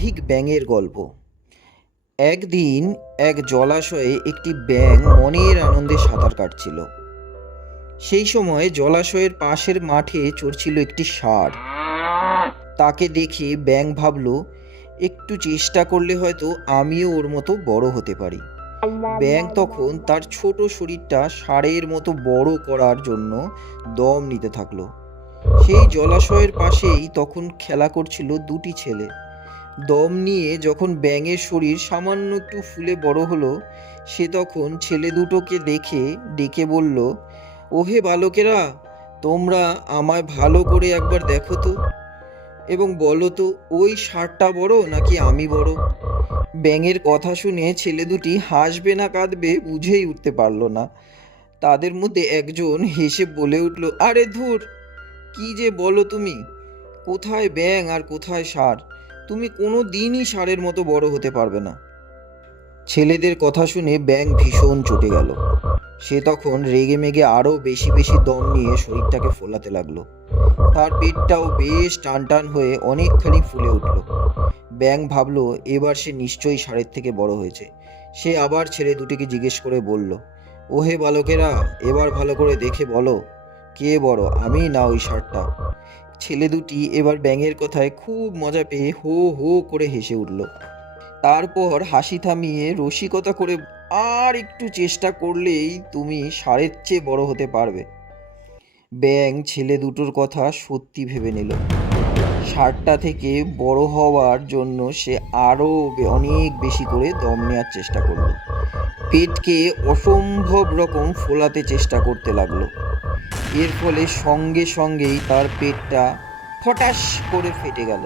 নাভিক ব্যাঙের গল্প। একদিন এক জলাশয়ে একটি ব্যাঙ মনের আনন্দে সাঁতার কাটছিল। সেই সময় জলাশয়ের পাশের মাঠে চড়ছিল একটি ষাঁড়। তাকে দেখে ব্যাঙ ভাবল, একটু চেষ্টা করলে হয়তো আমিও ওর মতো বড় হতে পারি। ব্যাঙ তখন তার ছোট শরীরটা ষাঁড়ের মতো বড় করার জন্য দম নিতে থাকল। সেই জলাশয়ের পাশেই তখন খেলা করছিল দুটি ছেলে। দম নিয়ে যখন ব্যাঙের শরীর সামান্য একটু ফুলে বড় হলো, সে তখন ছেলে দুটোকে দেখে ডেকে বলল, ওহে বালকেরা, তোমরা আমায় ভালো করে একবার দেখো তো। এবং বলো তো, ওই ষাঁড়টা বড় নাকি আমি বড়? ব্যাঙের কথা শুনে ছেলে দুটি হাসবে না কাঁদবে বুঝেই উঠতে পারল না। তাদের মধ্যে একজন হেসে বলে উঠল, আরে ধুর, কি যে বলো তুমি? কোথায় ব্যাঙ আর কোথায় ষাঁড়? তুমি কোনো দিনই ষাঁড়ের মতো বড় হতে পারবে না। ছেলেদের কথা শুনে ব্যাঙ ভীষণ চটে গেল। সে তখন রেগে মেগে আরও বেশি বেশি দম নিয়ে শরীরটাকে ফোলাতে লাগল। তার পেটটাও বেশ টান টান হয়ে অনেকখানি ফুলে উঠল। ব্যাঙ ভাবলো, এবার সে নিশ্চয়ই ষাঁড়ের থেকে বড় হয়েছে। সে আবার ছেলে দুটিকে জিজ্ঞেস করে বলল, ওহে বালকেরা, এবার ভালো করে দেখে বলো, কে বড়? আমি না ওই ষাঁড়টা ছেলে দুটি এবার ব্যাঙের কথায় খুব মজা পেয়ে হো হো করে হেসে উঠল। তারপর হাসি থামিয়ে রসিকতা করে, আর একটু চেষ্টা করলেই তুমি ষাঁড়ের চেয়ে বড় হতে পারবে। ব্যাঙ ছেলে দুটোর কথা সত্যি ভেবে নিল। ষাঁড়টা থেকে বড় হওয়ার জন্য সে আরও অনেক বেশি করে দম নেওয়ার চেষ্টা করল। পেটকে অসম্ভব রকম ফোলাতে চেষ্টা করতে লাগল। এর ফলে সঙ্গে সঙ্গেই তার পেটটা ফটাস করে ফেটে গেল।